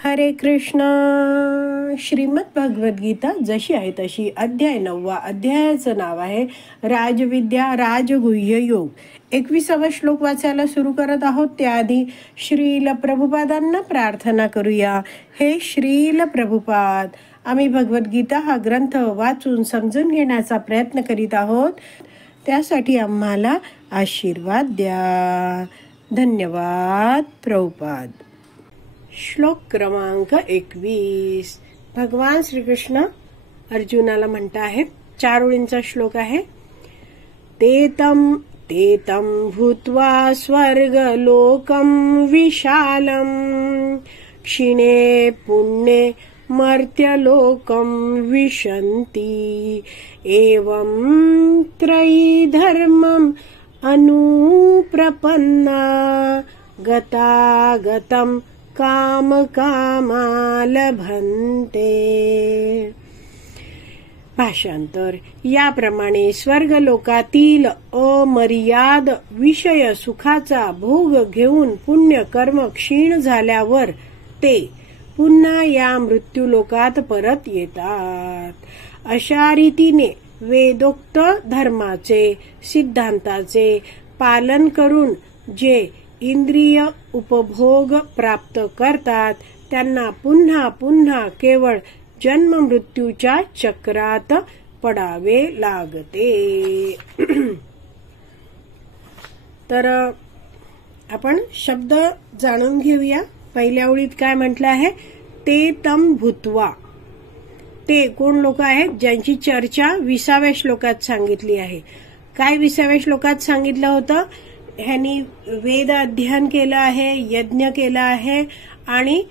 हरे कृष्ण. श्रीमद भगवद गीता जशी आहे तशी, अध्याय 9. अध्यायाचं नाव आहे राजविद्या राजगुह्य योग. 21वा श्लोक वाचायला सुरू करत आहोत. त्याआधी श्रील प्रभुपादांना प्रार्थना करूया. हे श्रील प्रभुपाद, आम्ही भगवद्गीता हा ग्रंथ वाचून समजून घेण्याचा प्रयत्न करीत आहोत. त्यासाठी आम्हाला आशीर्वाद द्या. धन्यवाद प्रभुपाद. श्लोक क्रमांक 21. भगवान श्रीकृष्ण अर्जुनाला म्हणत आहेत. 4 ओळींचा श्लोक आहे. तेतम भूत्वा स्वर्गलोकं विशालम क्षिणे पुण्ये मर्त्यलोकं विशन्ति एवं त्रयी धर्मम् अनुप्रपन्ना गतागतं काम कामा लभन्ते. भाषांतर. याप्रमाणे स्वर्गलोकातील अमर्याद विषय सुखाचा भोग घेऊन पुण्य कर्म क्षीण झाल्यावर ते पुन्हा या मृत्यूलोकात परत येतात. अशा रीतीने वेदोक्त धर्माचे सिद्धांताचे पालन करून जे इंद्रिय उपभोग प्राप्त करतात त्यांना पुन्हा पुन्हा केवळ जन्म मृत्यूच्या चक्रात पडावे लागते. तर आपण शब्द जाणून घेऊया. पहिल्या ओळीत काय म्हटलं आहे? ते तम भूत्वा. ते कोण लोक आहेत ज्यांची चर्चा 20व्या श्लोकात सांगितली आहे. काय 20व्या श्लोकात सांगितलं होतं? ह्यांनी वेद अध्ययन केलं आहे, यज्ञ केला आहे आणि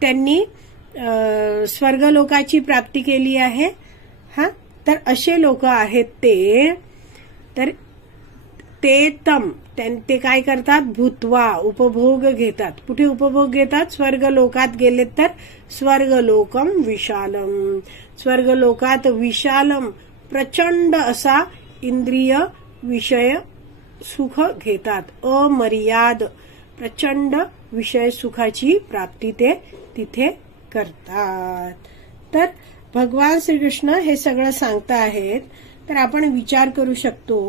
त्यांनी स्वर्गलोकाची प्राप्ती केली आहे. तर असे लोक आहेत ते. तर ते तम, ते काय करतात? भूत्वा, उपभोग घेतात. कुठे उपभोग घेतात? स्वर्गलोकात गेलेत तर स्वर्गलोकम विशालम. स्वर्गलोकात विशालम प्रचंड असा इंद्रिय विषय सुख घेतात. अमर्याद प्रचंड विषय सुखाची प्राप्ती ते तिथे करतात. तर भगवान श्रीकृष्ण हे सगळं सांगता आहेत. तर आपण विचार करू शकतो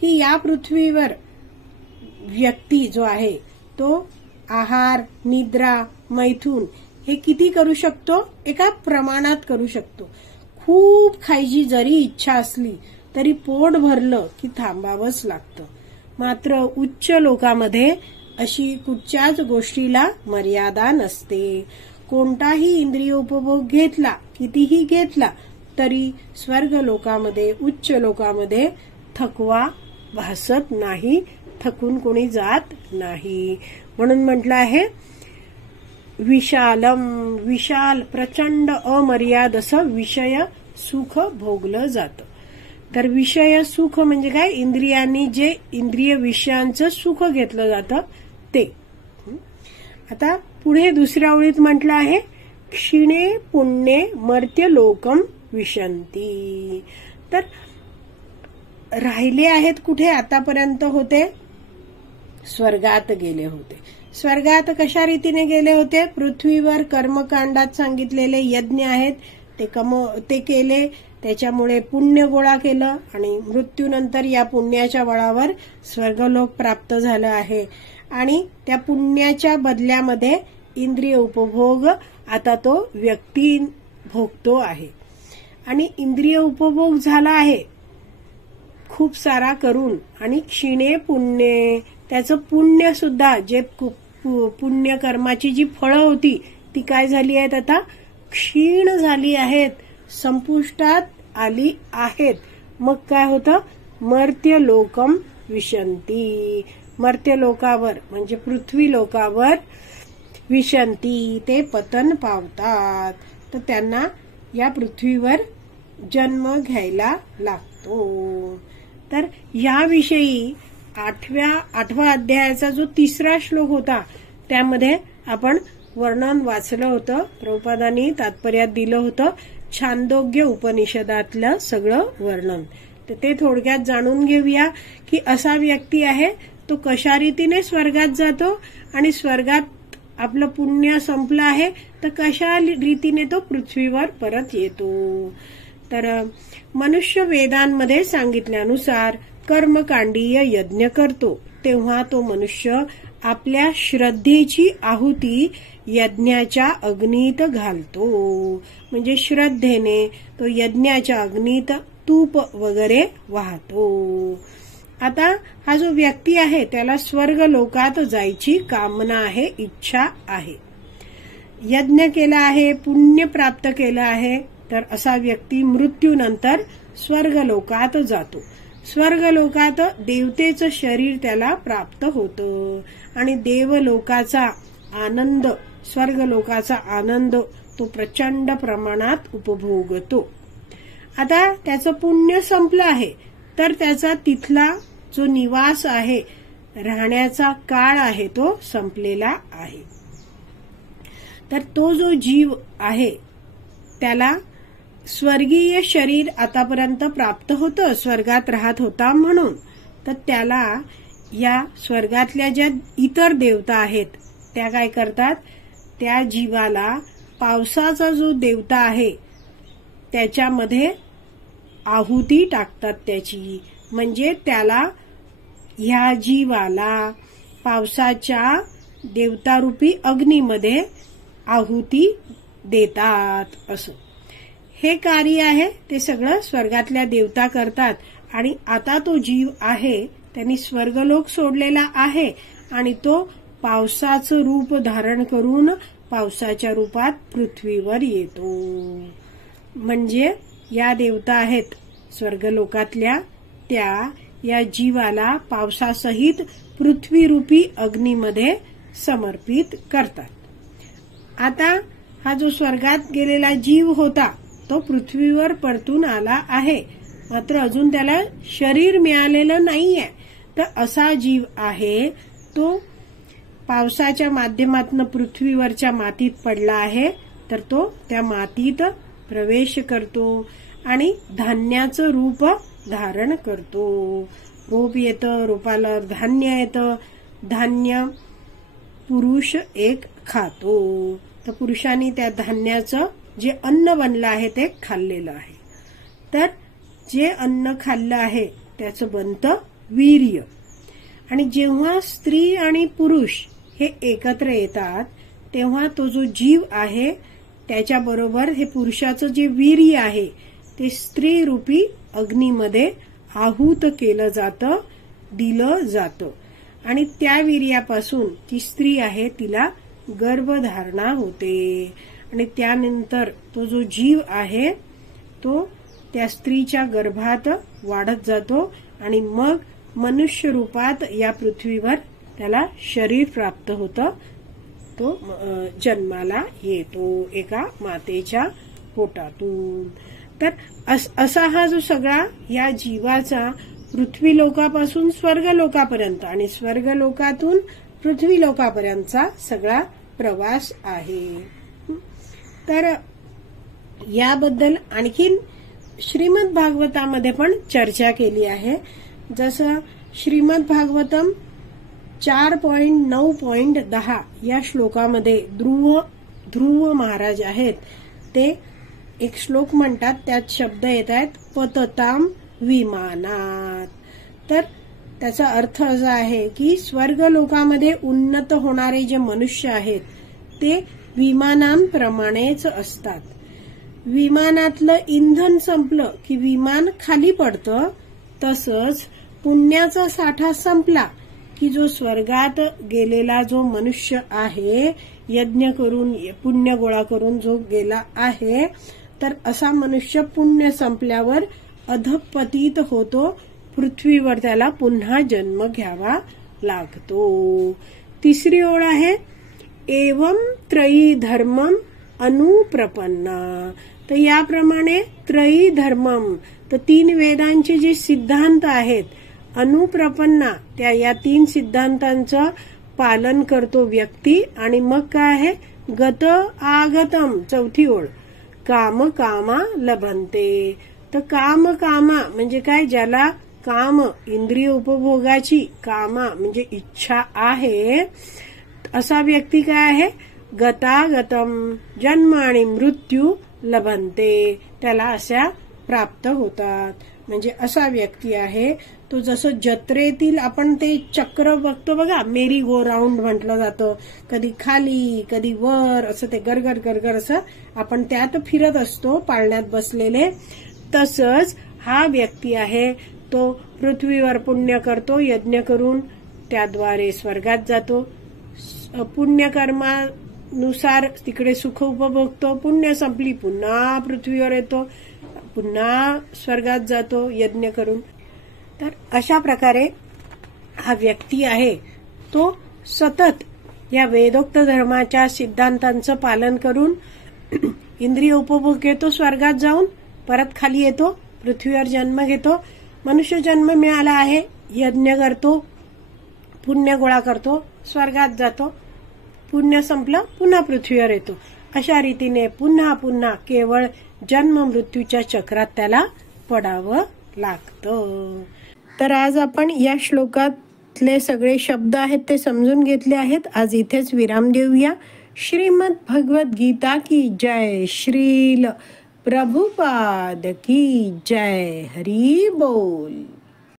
की या पृथ्वीवर व्यक्ती जो आहे तो आहार, निद्रा, मैथून हे किती करू शकतो? एका प्रमाणात करू शकतो. खूप खायची जरी इच्छा असली तरी पोट भरलं की थांबावंच लागतं. मात्र उच्च लोकांमध्ये अशी कुठच्याच गोष्टीला मर्यादा नसते. कोणताही इंद्रिय उपभोग घेतला, कितीही घेतला तरी स्वर्ग लोकांमध्ये, उच्च लोकांमध्ये थकवा भासत नाही, थकून कोणी जात नाही. म्हणून म्हटलं आहे विशालम, विशाल प्रचंड अमर्याद असं विषय सुख भोगलं जातं. तर विषय सुख म्हणजे काय? इंद्रियांनी जे इंद्रिय विषयांचं सुख घेतलं जातं ते. आता पुढे दुसऱ्या ओळीत म्हटलं आहे क्षिणे पुण्ये मर्त्य लोकम विशन्ति. तर राहिले आहेत कुठे? आतापर्यंत होते स्वर्गात गेले होते. स्वर्गात कशा रीतीने गेले होते? पृथ्वीवर कर्मकांडात सांगितलेले यज्ञ आहेत ते केले, त्याच्यामुळे पुण्य गोळा केलं आणि मृत्यूनंतर या पुण्याच्या बळावर स्वर्गलोक प्राप्त झालं आहे. आणि त्या पुण्याच्या बदल्यामध्ये इंद्रिय उपभोग आता तो व्यक्ती भोगतो आहे. आणि इंद्रिय उपभोग झाला आहे खूप सारा करून. आणि क्षीणे पुण्ये, त्याचं पुण्य सुद्धा, जे पुण्य कर्माची जी फळं होती ती काय झाली आहेत? आता क्षीण झाली आहेत, संपुष्टात आली आहेत. मग काय होतं? मर्त्य लोकम विशन्ति. मर्त्य लोकावर म्हणजे पृथ्वी लोकावर विशन्ति, ते पतन पावतात. तर त्यांना या पृथ्वीवर जन्म घ्यायला लागतो. तर याविषयी 8व्या अध्यायाचा जो 3रा श्लोक होता त्यामध्ये आपण वर्णन वाचलं होतं. प्रभुपादांनी तात्पर्यात दिलं होतं छांदोग्य उपनिषदातलं सगळं वर्णन. तर ते थोडक्यात जाणून घेऊया की असा व्यक्ती आहे तो कशा रीतीने स्वर्गात जातो आणि स्वर्गात आपलं पुण्य संपलं आहे तर कशा रीतीने तो पृथ्वीवर परत येतो. तर मनुष्य वेदांमध्ये सांगितल्यानुसार कर्मकांडीय यज्ञ करतो तेव्हा तो मनुष्य आपल्या श्रद्धेची आहुती यज्ञाच्या अग्नीत घालतो. म्हणजे श्रद्धेने तो यज्ञाच्या अग्नीत तूप वगैरे वाहतो. आता हा जो व्यक्ती आहे त्याला स्वर्ग लोकात जायची कामना आहे, इच्छा आहे. यज्ञ केला आहे, पुण्य प्राप्त केलं आहे, तर असा व्यक्ती मृत्यूनंतर स्वर्ग लोकात जातो. स्वर्ग लोकात देवतेचं शरीर त्याला प्राप्त होतं आणि देवलोकाचा आनंद, स्वर्ग लोकाचा आनंद तो प्रचंड प्रमाणात उपभोगतो. आता त्याचं पुण्य संपलं आहे तर त्याचा तिथला जो निवास आहे, राहण्याचा काळ आहे तो संपलेला आहे. तर तो जो जीव आहे त्याला स्वर्गीय शरीर आतापर्यंत प्राप्त होतं, स्वर्गात राहत होता म्हणून. तर त्याला या स्वर्गातल्या ज्या इतर देवता आहेत त्या काय करतात, त्या जीवाला पावसाचा जो देवता आहे त्याच्यामध्ये आहुती टाकतात त्याची. म्हणजे त्याला, ह्या जीवाला पावसाच्या देवतारूपी अग्नीमध्ये आहुती देतात. असं हे कार्य आहे ते सगळं स्वर्गातल्या देवता करतात. आणि आता तो जीव आहे त्यांनी स्वर्गलोक सोडलेला आहे आणि तो पावसाचं रूप धारण करून पावसाच्या रूपात पृथ्वीवर येतो. म्हणजे या देवता आहेत स्वर्गलोकातल्या, त्या या जीवाला पावसासहित पृथ्वीरूपी अग्नीमध्ये समर्पित करतात. आता हा जो स्वर्गात गेलेला जीव होता तो पृथ्वीवर परतून आला आहे, मात्र अजून त्याला शरीर मिळालेलं नाहीये. तर असा जीव आहे तो पावसाच्या माध्यमातून पृथ्वीवरच्या मातीत पडला आहे. तर तो त्या मातीत प्रवेश करतो आणि धान्याचं रूप धारण करतो. रोप येतं, रोपाला धान्य येतं, धान्य पुरुष एक खातो. तर पुरुषांनी त्या धान्याचं जे अन्न बनलं आहे ते खाल्लेलं आहे. तर जे अन्न खाल्लं आहे त्याचं बनतं वीर्य. आणि जेव्हा स्त्री आणि पुरुष हे एकत्र येतात तेव्हा तो जो जीव आहे त्याच्याबरोबर हे पुरुषाचं जे वीर्य आहे ते स्त्री रूपी अग्नीमध्ये आहूत केलं जातं, दिलं जातं. आणि त्या वीर्यापासून ती स्त्री आहे तिला गर्भधारणा होते. आणि त्यानंतर तो जो जीव आहे तो त्या स्त्रीच्या गर्भात वाढत जातो आणि मग मनुष्य रूपात या पृथ्वीवर त्याला शरीर प्राप्त होतं. तो जन्माला येतो एका मातेच्या पोटातून. तर असा हा जो सगळा या जीवाचा पृथ्वी लोकापासून स्वर्ग लोकापर्यंत आणि स्वर्ग लोकातून पृथ्वी लोकापर्यंतचा सगळा प्रवास आहे. तर याबद्दल आणखीन श्रीमद भागवतामध्ये पण चर्चा केली आहे. जसं श्रीमद भागवतम 4.9.10 या श्लोकामध्ये ध्रुव महाराज आहेत ते एक श्लोक म्हणतात, त्यात शब्द येत आहेत पतताम विमानात. तर त्याचा अर्थ असा आहे की स्वर्ग लोकामध्ये उन्नत होणारे जे मनुष्य आहेत ते विमानांप्रमाणेच असतात. विमानातलं इंधन संपलं की विमान खाली पडतं, तसंच पुण्याचा साठा संपला की जो स्वर्गात गेलेला जो मनुष्य आहे, यज्ञ करून पुण्य गोळा करून जो गेला आहे, तर असा मनुष्य पुण्य संपल्यावर अधपतित होतो, पृथ्वीवर त्याला पुन्हा जन्म घ्यावा लागतो. तिसरी ओळ आहे एवं त्रयी धर्मम अनुप्रपन्ना. तर याप्रमाणे त्रयी धर्मम, तर 3 वेदांचे जे सिद्धांत आहेत, अनुप्रपन्ना, त्या या 3 सिद्धांतांचं पालन करतो व्यक्ती. आणि मग काय आहे गत आगतम, चौथी ओळ काम कामा लभंते. तर काम कामा म्हणजे काय, ज्याला काम इंद्रिय उपभोगाची, कामा म्हणजे इच्छा आहे, असा व्यक्ती काय आहे, गतागतम जन्म आणि मृत्यू लभंते, त्याला अशा प्राप्त होतात. म्हणजे असा व्यक्ती आहे तो, जसं जत्रेतील आपण ते चक्र बघतो बघा, मेरी गो राऊंड म्हटलं जातं, कधी खाली कधी वर, असं ते गरगर गरगर असं आपण त्यात फिरत असतो पाळण्यात बसलेले. तसंच हा व्यक्ती आहे तो पृथ्वीवर पुण्य करतो, यज्ञ करून त्याद्वारे स्वर्गात जातो, पुण्यकर्मानुसार तिकडे सुख उपभोगतो, पुण्य संपली पुन्हा पृथ्वीवर येतो, पुन्हा स्वर्गात जातो यज्ञ करून. तर अशा प्रकारे हा व्यक्ती आहे तो सतत या वेदोक्त धर्माच्या सिद्धांतांचं पालन करून इंद्रिय उपभोग घेतो, स्वर्गात जाऊन परत खाली येतो, पृथ्वीवर जन्म घेतो, मनुष्य जन्म मिळाला आहे, यज्ञ करतो, पुण्य गोळा करतो, स्वर्गात जातो, पुण्य संपलं पुन्हा पृथ्वीवर येतो. अशा रीतीने पुन्हा पुन्हा केवळ जन्म मृत्यूच्या चक्रात त्याला पडावं लागतं. तर आज आपण या श्लोकातले सगळे शब्द आहेत ते समजून घेतले आहेत. आज इथेच विराम देऊया. श्रीमद भगवत गीता की जय. श्रील प्रभुपाद की जय. हरी बोल.